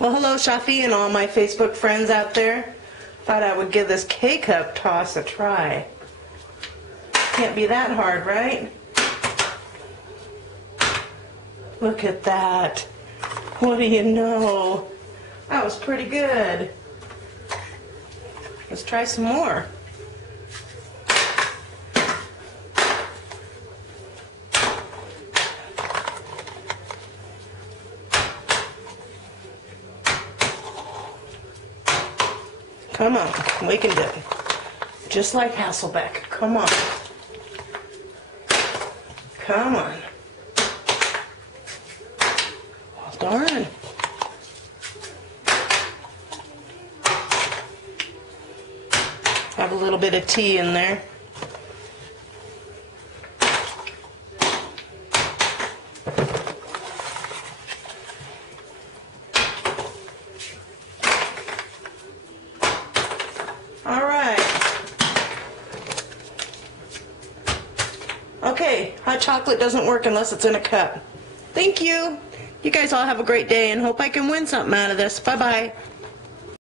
Well, hello, Shafi, and all my Facebook friends out there. Thought I would give this K-Cup toss a try. Can't be that hard, right? Look at that. What do you know? That was pretty good. Let's try some more. Come on, we can do it. Just like Hasselbeck. Come on. Come on. Well, darn. Have a little bit of tea in there. All right. Okay, hot chocolate doesn't work unless it's in a cup. Thank you. You guys all have a great day and hope I can win something out of this. Bye-bye.